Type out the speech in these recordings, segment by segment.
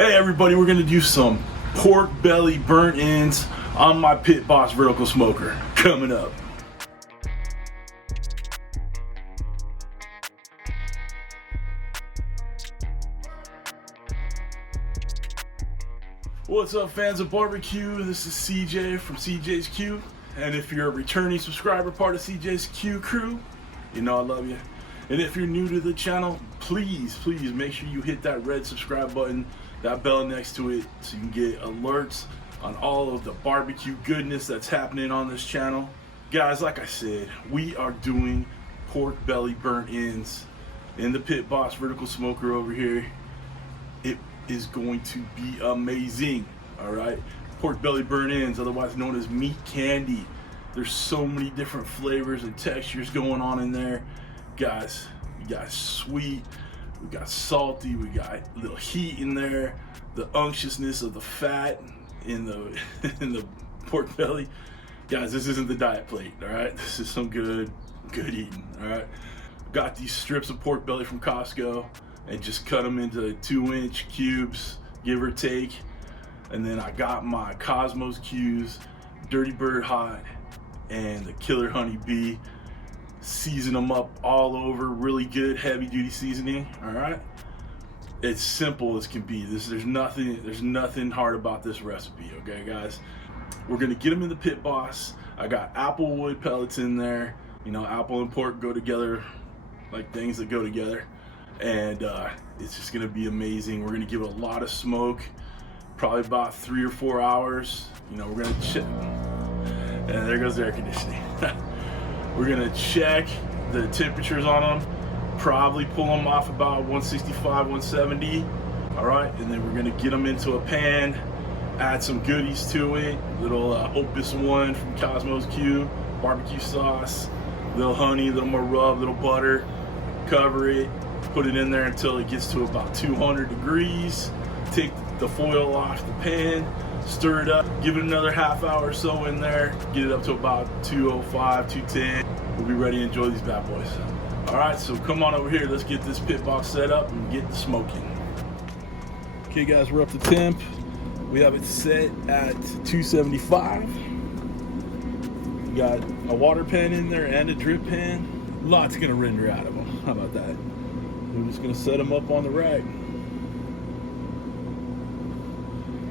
Hey everybody, we're gonna do some pork belly burnt ends on my Pit Boss vertical smoker. Coming up. What's up, fans of barbecue? This is CJ from CJ's Q, and if you're a returning subscriber, part of CJ's Q crew, you know I love you. And if you're new to the channel, please make sure you hit that red subscribe button, that bell next to it, so you can get alerts on all of the barbecue goodness that's happening on this channel. Guys, like I said, we are doing pork belly burnt ends in the Pit Boss vertical smoker over here. It is going to be amazing. All right, pork belly burnt ends, otherwise known as meat candy. There's so many different flavors and textures going on in there, guys. We got sweet, we got salty, we got a little heat in there, the unctuousness of the fat in the in the pork belly. Guys, this isn't the diet plate. All right, this is some good eating. All right, got these strips of pork belly from Costco and just cut them into 2-inch cubes, give or take. And then I got my Cosmos Q's, Dirty Bird Hot, and the Killer Honey Bee. Season them up all over, really good heavy duty seasoning. All right, it's simple as can be. There's nothing hard about this recipe. Okay, guys, we're gonna get them in the Pit Boss. I got apple wood pellets in there. You know, apple and pork go together like things that go together. And it's just gonna be amazing. We're gonna give it a lot of smoke, probably about 3 or 4 hours. You know, we're gonna check, and there goes the air conditioning. We're gonna check the temperatures on them, probably pull them off about 165, 170. All right, and then we're gonna get them into a pan, add some goodies to it, little Opus 1 from Cosmos Q, barbecue sauce, little honey, little more rub, little butter, cover it, put it in there until it gets to about 200 degrees. Take the foil off the pan, stir it up, give it another half hour or so in there, get it up to about 205, 210. We'll be ready to enjoy these bad boys. All right, so come on over here. Let's get this Pit Boss set up and get the smoking. Okay guys, we're up to temp. We have it set at 275. We got a water pan in there and a drip pan. Lots gonna render out of them. How about that? We're just gonna set them up on the rack.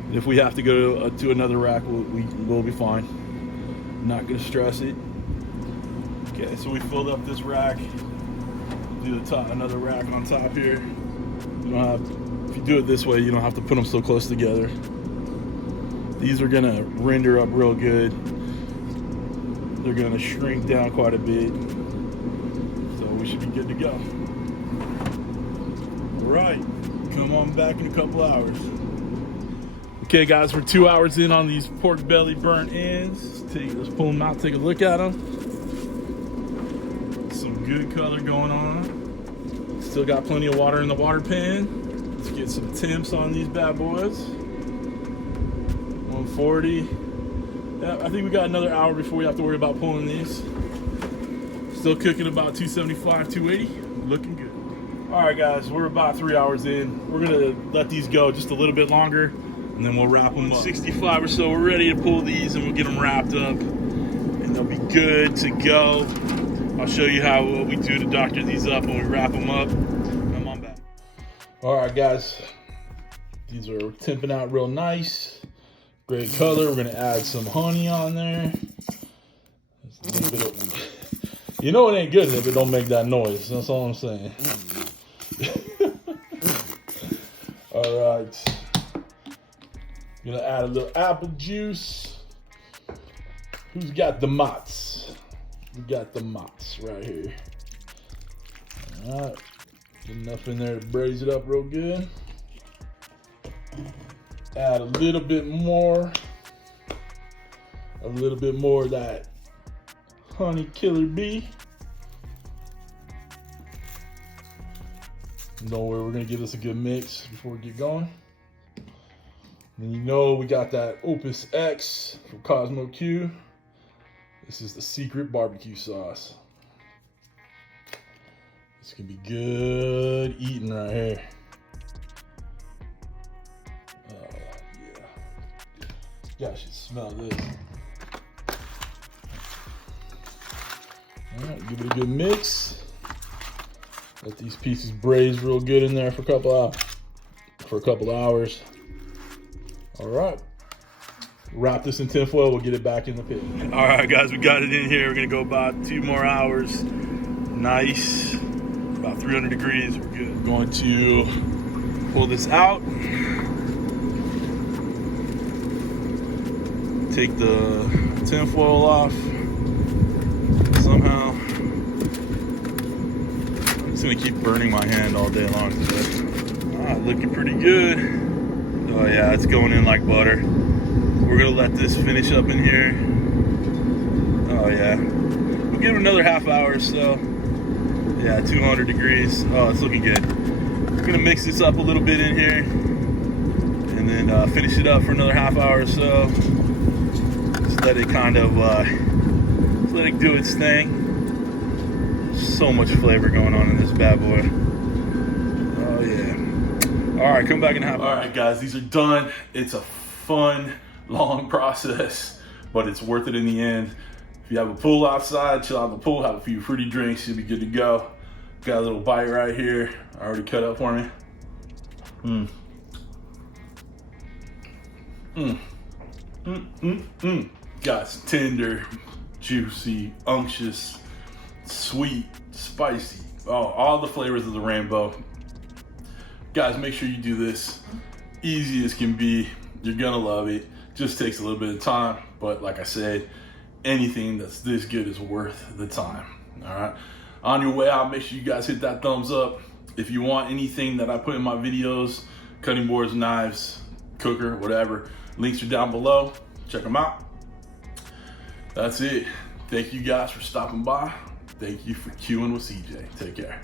And if we have to go to another rack, we'll be fine. Not gonna stress it. Okay, so we filled up this rack. Do the top, another rack on top here. You don't have, if you do it this way, you don't have to put them so close together. These are gonna render up real good. They're gonna shrink down quite a bit. So we should be good to go. All right, come on back in a couple hours. Okay guys, we're 2 hours in on these pork belly burnt ends. Let's pull them out, take a look at them. Some good color going on. Still got plenty of water in the water pan. Let's get some temps on these bad boys. 140. Yeah, I think we got another hour before we have to worry about pulling these. Still cooking about 275, 280. Looking good. All right guys, we're about 3 hours in. We're gonna let these go just a little bit longer, and then we'll wrap them up. 65 or so, we're ready to pull these and we'll get them wrapped up and they'll be good to go. I'll show you what we do to doctor these up when we wrap them up. Come on back. All right guys, these are temping out real nice. Great color. We're gonna add some honey on there. You know it ain't good if it don't make that noise. That's all I'm saying. All right. Gonna add a little apple juice. Who's got the mozz? We got the mozz right here. All right. Get enough in there to braise it up real good. Add a little bit more of that honey killer bee. Don't worry, we're gonna give this a good mix before we get going. And you know we got that Opus X from Cosmo Q. This is the secret barbecue sauce. This can be good eating right here. Guys should smell this. All right, give it a good mix. Let these pieces braise real good in there for a couple hours. All right. Wrap this in tinfoil, we'll get it back in the pit. All right, guys, we got it in here. We're gonna go about 2 more hours. Nice, about 300 degrees, we're good. We're going to pull this out. Take the tinfoil off somehow. I'm just gonna keep burning my hand all day long today. All right, looking pretty good. Oh yeah, it's going in like butter. We're gonna let this finish up in here. Oh yeah. We'll give it another half hour or so. Yeah, 200 degrees. Oh, it's looking good. We're gonna mix this up a little bit in here and then finish it up for another half hour or so. Just let it kind of, just let it do its thing. So much flavor going on in this bad boy. Oh yeah. All right, come back in a half hour. All right, guys, these are done. It's a fun, long process, but it's worth it in the end. If you have a pool outside, chill out the pool, have a few fruity drinks, you'll be good to go. Got a little bite right here, already cut up for me. Guys, tender, juicy, unctuous, sweet, spicy. Oh, all the flavors of the rainbow. Guys, make sure you do this. Easy as can be. You're gonna love it. Just takes a little bit of time, but like I said, anything that's this good is worth the time. All right. On your way out, make sure you guys hit that thumbs up. If you want anything that I put in my videos, cutting boards, knives, cooker, whatever, links are down below. Check them out. That's it. Thank you guys for stopping by. Thank you for queuing with CJ. Take care.